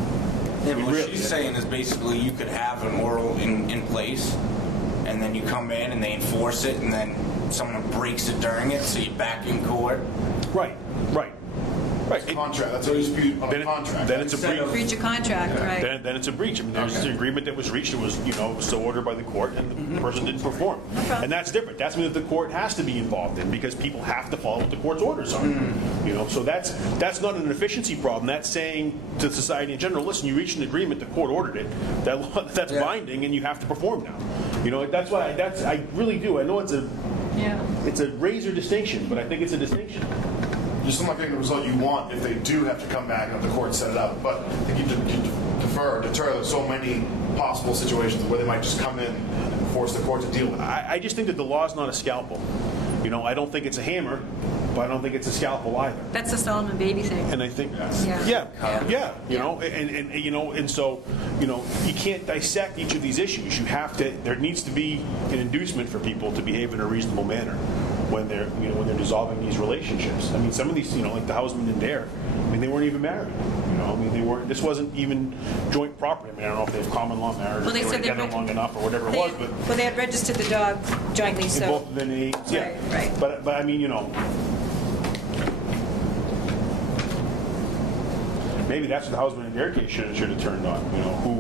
Yeah, but what she's saying is basically you could have an oral in place, and then you come in and they enforce it, and then someone breaks it during it, so you're back in court. Right. It's a contract. That's a dispute on a contract. Then it's a breach. Breach of contract, right? Then it's a breach. I mean, there's an agreement that was reached. It was, so ordered by the court, and the person didn't perform. And that's different. That's something that the court has to be involved in because people have to follow what the court's orders are. So that's not an efficiency problem. That's saying to society in general, listen, you reached an agreement, the court ordered it. That's binding, and you have to perform now. That's why I really do. I know it's a razor distinction, but I think it's a distinction. Just not getting the result you want if they do have to come back and have the court set it up. But I think you deter. There's so many possible situations where they might just come in and force the court to deal with it. I just think that the law is not a scalpel. I don't think it's a hammer, but I don't think it's a scalpel either. That's the Solomon baby thing. And I think, and so, you can't dissect each of these issues. There needs to be an inducement for people to behave in a reasonable manner when they're dissolving these relationships. I mean, some of these, like the husband and Dare, they weren't even married. This wasn't even joint property. I don't know if they have common law marriage or they were together long enough or whatever it was, but well, they had registered the dog jointly, so in both of their names, yeah. Right. But I mean, maybe that's what the husband and Dare case should have turned on. I don't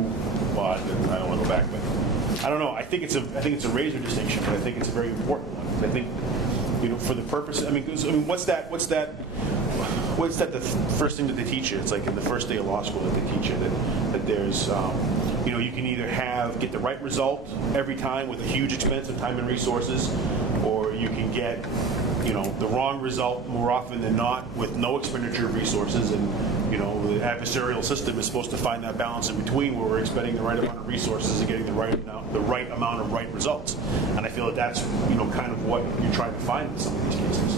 want to go back, but I don't know. I think it's a razor distinction, but I think it's a very important one. I think, for the purpose. What's that? The first thing that they teach you? It's like in the first day of law school that they teach you that there's, you can either get the right result every time with a huge expense of time and resources, or you can get, the wrong result more often than not with no expenditure of resources. And the adversarial system is supposed to find that balance in between where we're expending the right amount of resources and getting the right amount of right results. And I feel that that's kind of what you're trying to find in some of these cases.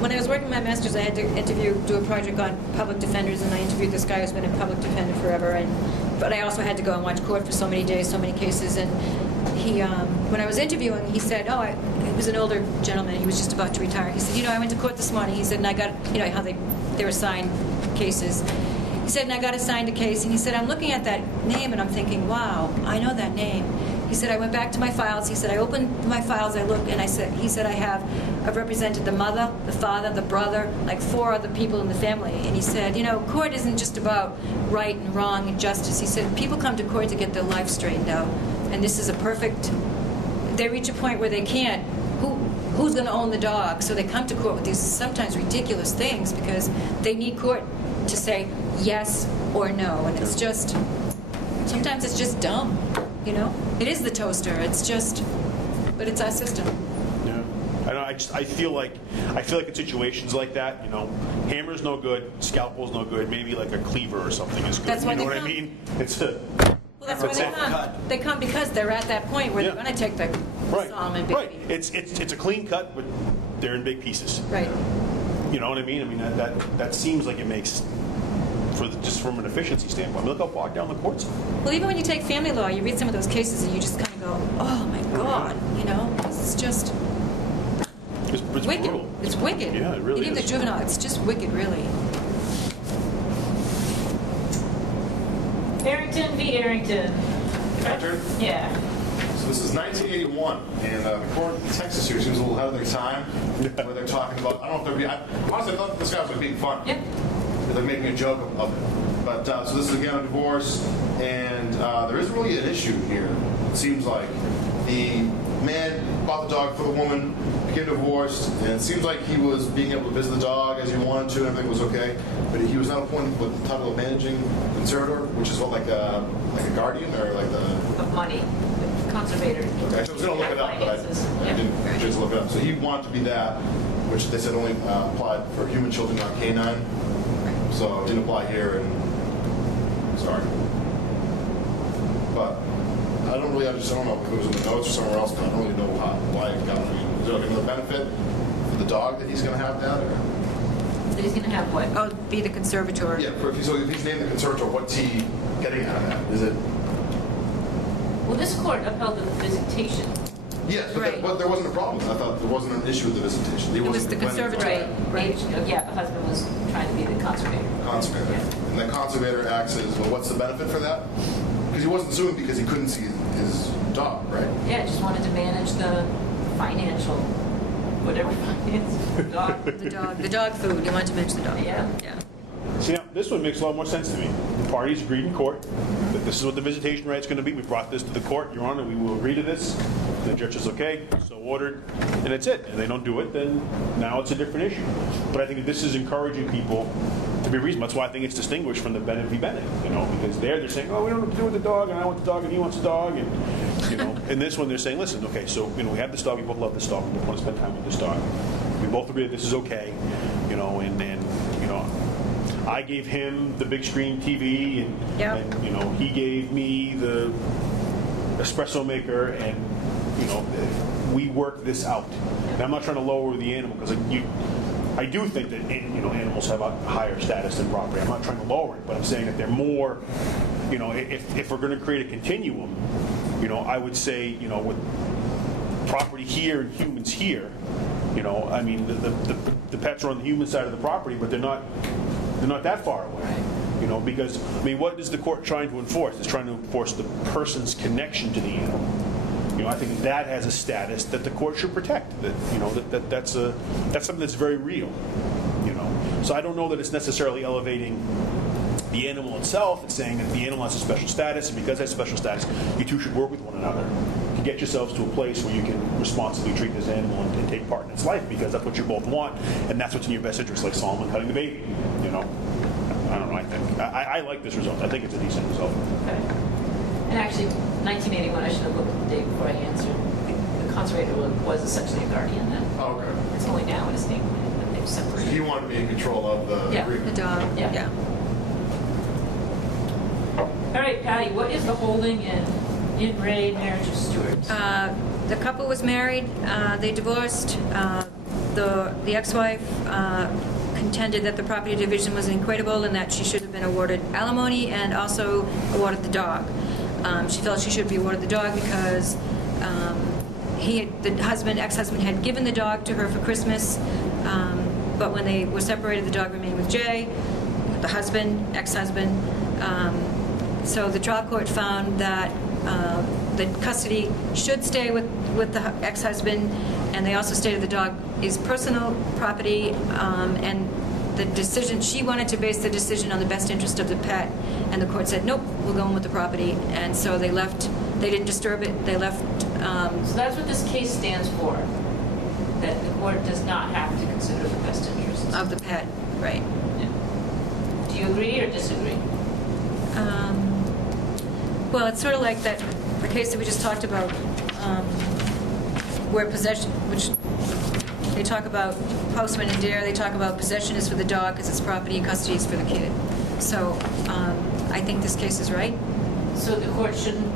When I was working my master's, I had to do a project on public defenders, and I interviewed this guy who's been a public defender forever. But I also had to go and watch court for so many days, so many cases. And he, when I was interviewing, he said, he was an older gentleman. He was just about to retire. He said, I went to court this morning. He said, and I got, how they're assigned cases. He said, and I got assigned a case. And he said, I'm looking at that name, and I'm thinking, wow, I know that name. He said, I went back to my files. He said, I opened my files, I looked, and he said, I've represented the mother, the father, the brother, like 4 other people in the family. And he said, court isn't just about right and wrong and justice. He said, people come to court to get their life straightened out. And this is they reach a point where they can't. Who's going to own the dog? So they come to court with these sometimes ridiculous things because they need court to say yes or no. And it's just, sometimes it's just dumb. It is the toaster. It's just, but it's our system. Yeah. I feel like in situations like that, hammer's no good, scalpel's no good, maybe like a cleaver or something is good. That's why you know they what I come. mean? It's a Well, that's why they come. They come because they're at that point where they're going to take the Solomon baby. Right. It's a clean cut, but they're in big pieces. Right. You know what I mean? I mean that seems like it makes just from an efficiency standpoint. I mean, look how bogged down the courts are. Well, even when you take family law, you read some of those cases and you just kind of go, oh my God, it's just It's wicked. brutal. It's wicked. Yeah, it really even is. the juvenile, it's just wicked, really. Arrington v. Arrington. My turn? Yeah. So this is 1981, and the court in Texas here seems a little ahead of their time, where they're talking about, I don't know if they're honestly, I thought this guy was like being fun. Yep. They're making a joke of it. But, so this is again a divorce, and there isn't really an issue here, it seems like. The man bought the dog for the woman, became divorced, and it seems like he was being able to visit the dog as he wanted to, and everything was okay. But he was not appointed with the title of managing conservator, which is what, like a guardian, or like the... Of money. Conservator. Okay, so I was going to look it up, but I didn't just look it up. So he wanted to be that, which they said only applied for human children, not canine. So it didn't apply here, and sorry. But I don't really understand. I don't know if it was in the notes or somewhere else, but I don't really know why it got. I mean, is there like another benefit for the dog that he's going to have that? Or? That he's going to have what? Oh, be the conservator. Yeah, if he's named the conservator, what's he getting out of that? Is it? Well, this court upheld the visitation. Yes, but, Right. but there wasn't a problem. I thought there wasn't an issue with the visitation. He It was wasn't the complaining conservator. about Right. Right. Yeah, the husband was trying to be the conservator. Conservator. Yeah. And the conservator acts as, well, what's the benefit for that? Because he wasn't suing because he couldn't see his dog, right? Yeah, just wanted to manage the financial, whatever finance, dog. The dog food. You wanted to mention the dog. Yeah. Yeah. See, now, this one makes a lot more sense to me. The parties agreed in court that this is what the visitation right's going to be. We brought this to the court, Your Honor, we will agree to this. The judge is okay, so ordered, and it's it. And they don't do it, then now it's a different issue. But I think this is encouraging people to be reasonable. That's why I think it's distinguished from the Bennett v. Bennett, because they're saying, oh, we don't know what to do with the dog, and I want the dog, and he wants the dog, and in this one they're saying, listen, okay, so we have this dog, we both love this dog, we both want to spend time with this dog. We both agree that this is okay, and I gave him the big screen TV, and he gave me the espresso maker, and we worked this out. And I'm not trying to lower the animal because I do think that animals have a higher status than property. I'm not trying to lower it, but I'm saying that they're more. If we're going to create a continuum, I would say with property here and humans here, I mean the pets are on the human side of the property, but they're not that far away. Because I mean, what is the court trying to enforce? It's trying to enforce the person's connection to the animal. I think that has a status that the court should protect. That's something that's very real. So I don't know that it's necessarily elevating the animal itself. It's saying that the animal has a special status, and because it has special status, you two should work with one another to get yourselves to a place where you can responsibly treat this animal and take part in its life, because that's what you both want, and that's what's in your best interest, like Solomon cutting the baby. I don't know. I think I like this result. I think it's a decent result. Okay. And actually, 1981, I should have looked at the date before I answered. The conservator was essentially a guardian then. Oh, okay. It's only now in his name that they've separated. He wanted to be in control of the Yeah. agreement. The dog. Yeah. All right, Patty, what is the holding in Ray marriage of Stewart? The couple was married. They divorced. The ex-wife contended that the property division was inequitable and that she should have been awarded alimony and also awarded the dog. She felt she should be awarded the dog because the ex-husband had given the dog to her for Christmas, but when they were separated, the dog remained with Jay, the ex-husband. So the trial court found that the custody should stay with the ex-husband, and they also stated the dog is personal property, and the decision, she wanted to base the decision on the best interest of the pet, and the court said, nope, we'll go in with the property, and so they left, they didn't disturb it, they left. So that's what this case stands for, that the court does not have to consider the best interest Of the pet, right. Yeah. Do you agree or disagree? Well, it's sort of like the case that we just talked about, where possession, which They talk about postman and dare. They talk about possession is for the dog because it's property and custody is for the kid. So I think this case is right. So the court shouldn't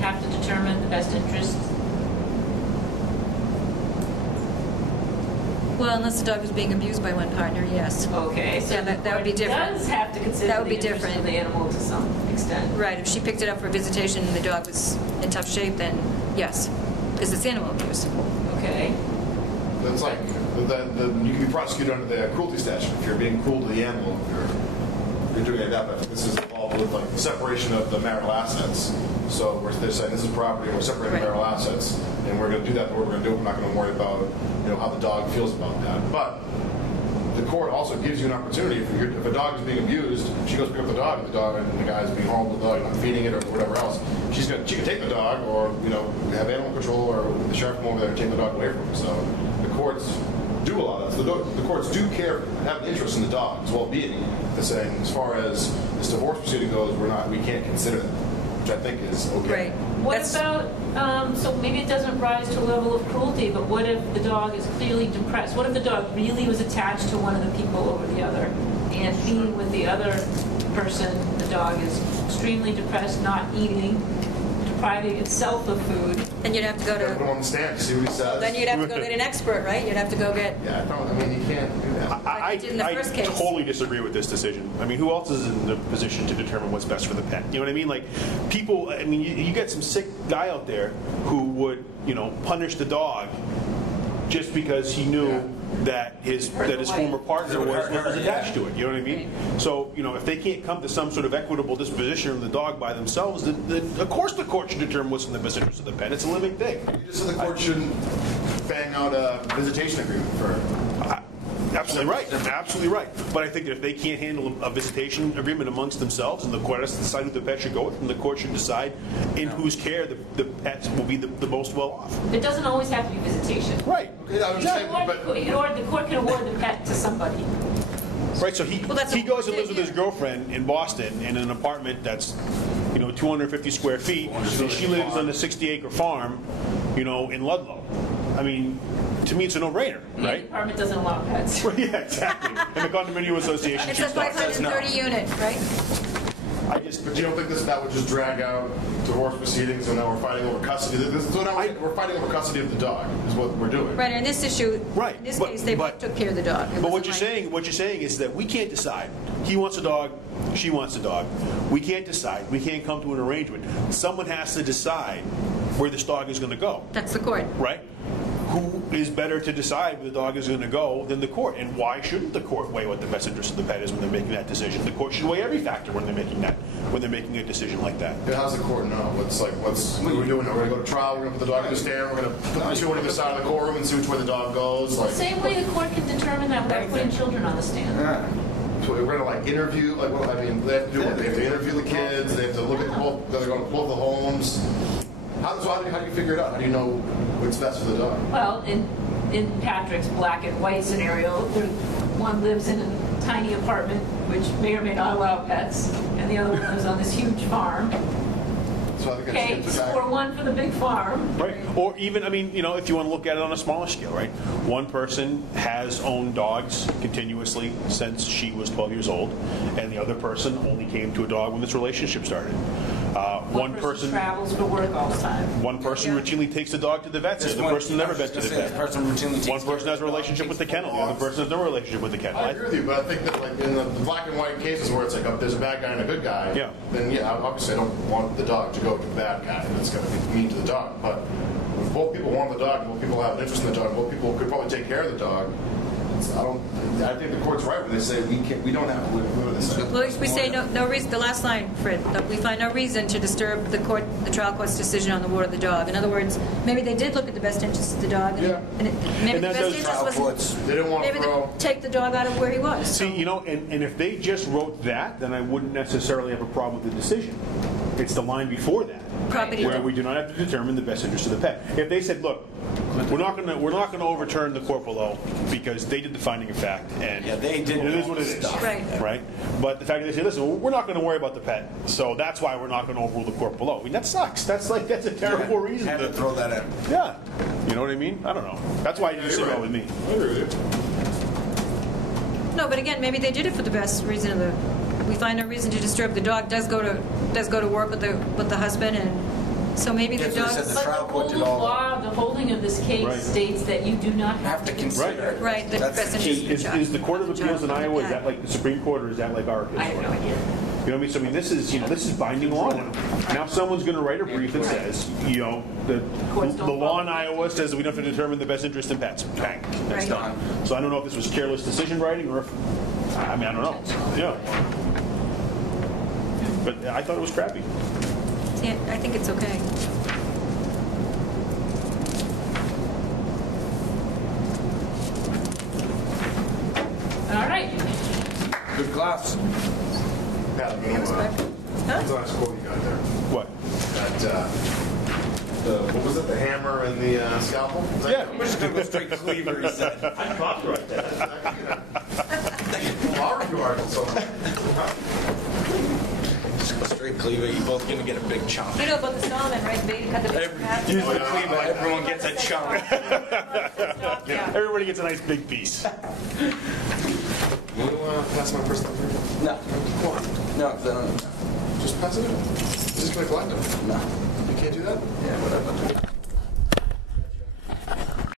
have to determine the best interest? Well, unless the dog was being abused by one partner, yes. Okay, so Yeah, the that would be court different. does have to consider That would the be interest different. of the animal to some extent. Right, if she picked it up for visitation and the dog was in tough shape, then yes, because it's animal abuse. Okay. That's like, you can be prosecuted under the cruelty statute if you're being cruel to the animal. If you're doing it like that, but this is involved with like the separation of the marital assets. So they're saying this is property, we're separating Right. marital assets, and we're going to do that. But what we're going to do, we're not going to worry about how the dog feels about that. But the court also gives you an opportunity. If a dog is being abused, she goes pick up the dog, and the guy is being horrible to the dog, not feeding it or whatever else. She can take the dog, or have animal control, or the sheriff come over there and take the dog away from him. So the courts do a lot of that. So the courts do have an interest in the dog's well-being. They're saying, as far as this divorce proceeding goes, we can't consider that, which I think is okay. Right. What That's- about, so maybe it doesn't rise to a level of cruelty, but what if the dog is clearly depressed? What if the dog really was attached to one of the people over the other, and being with the other person, the dog is extremely depressed, not eating, depriving itself of food? Then you'd have to go Put him to. on the stand to see what he says. Then you'd have to go get an expert, right? You'd have to go get. Yeah, you can't do that. Like you did in the first case. totally disagree with this decision. I mean, who else is in the position to determine what's best for the pet? You know what I mean? Like, people, I mean, you get some sick guy out there who would, punish the dog just because he knew that his former partner was attached to it. You know what I mean? So, if they can't come to some sort of equitable disposition of the dog by themselves, then of course the court should determine what's in the best interest of the pet. It's a living thing. You just said the court shouldn't bang out a visitation agreement for. Absolutely right. Absolutely right. But I think that if they can't handle a visitation agreement amongst themselves, and the court has to decide who the pet should go with, and the court should decide in whose care the pets will be the most well off. It doesn't always have to be visitation. Right. Okay, I was saying, but The court can award the pet to somebody. Right. So he that's he a goes and good lives with his idea. girlfriend in Boston in an apartment that's 250 square feet, and she lives on a 60-acre farm, in Ludlow. I mean, to me, it's a no-brainer, The right? department doesn't allow pets. Yeah, exactly. And the condominium association It's should a start. 530 unit, right? But you don't think that would just drag out divorce proceedings, and now we're fighting over custody? So now we're fighting over custody of the dog, is what we're doing. Right. In this issue, Right, in this but- case, they both took care of the dog. It But wasn't like- what you're saying is that we can't decide. He wants a dog, she wants a dog. We can't decide. We can't come to an arrangement. Someone has to decide where this dog is going to go, That's the court. right? Who is better to decide where the dog is going to go than the court? And why shouldn't the court weigh what the best interest of the pet is when they're making that decision? The court should weigh every factor when they're making a decision like that. Yeah, how's the court know? What are we doing? We're going to go to trial. We're going to put the dog in the stand. We're going to put the two on either side of the courtroom and see which way the dog goes. The same way the court can determine that without putting children on the stand. So we're going to interview. They have to do what? They have to interview the kids. They have to look at both. They're going to both the homes. How do you figure it out? How do you know what's best for the dog? Well, in Patrick's black and white scenario, one lives in a tiny apartment, which may or may not allow pets, and the other one lives on this huge farm. So I think Okay, it's back. or one for the big farm. Right. Or even, if you want to look at it on a smaller scale, right? One person has owned dogs continuously since she was 12 years old, and the other person only came to a dog when this relationship started. One person travels for work all the time. One person routinely takes the dog to the vet. The other person never been to the vet. One person has a relationship with the kennel. The other person has no relationship with the kennel. I agree with you, but I think that in the black and white cases where it's like there's a bad guy and a good guy, then obviously I don't want the dog to go to the bad guy. That's going to be mean to the dog. But if both people want the dog, both people have an interest in the dog, both people could probably take care of the dog. I think the court's right when they say we don't have to. What do they say? Well, we say no reason. The last line, Fred. That we find no reason to disturb the trial court's decision on the award of the dog. In other words, maybe they did look at the best interest of the dog, and maybe the best interest was They didn't want to throw. take the dog out of where he was. See, and if they just wrote that, then I wouldn't necessarily have a problem with the decision. It's the line before that, Property. where we do not have to determine the best interest of the pet. If they said, look, we're not going to overturn the court below because they did the finding of fact, and they did it is what it is, Right. But the fact that they say, listen, we're not going to worry about the pet, so that's why we're not going to overrule the court below. I mean, that sucks. That's a terrible reason Had to throw that in. Yeah. You know what I mean? I don't know. That's why you sit well with me. I agree with you. No, but again, maybe they did it for the best reason of the. We find no reason to disturb the dog. Does go to work with the husband, and so maybe the That's what I dog. said, the But trial the court did whole all law, the holding of this case Right. states that you do not have to consider it. Right, the That's best the interest key. of the child. Is the Court of Appeals in Iowa, is that Yeah. like the Supreme Court, or is that like our case? I have no idea. You know what I mean? So I mean, this is binding law now. Now someone's going to write a brief that says, the Courts don't law follow in Iowa says that we don't have to determine the best interest in pets. Bang, that's Right. done. So I don't know if this was careless decision writing or if, I mean, I don't know. Yeah. But I thought it was crappy. Yeah, I think it's okay. All right. Good class. Pat, I'm going to Huh? last quote you got there. What? That, what was it, the hammer and the scalpel? Is that- Yeah. We're just gonna go straight cleaver, he said. I copyright that. Well, I'll review article somewhere. Just go straight cleaver. You're both gonna get a big chunk. You know about the Solomon, right? They cut the big half. Use the cleaver. Everyone gets a chunk. Yeah. Everybody gets a nice big piece. You want to pass my personal number? No. Come on. No, no. Just pass it in. Is this going to collect them? No. You can't do that? Yeah, whatever.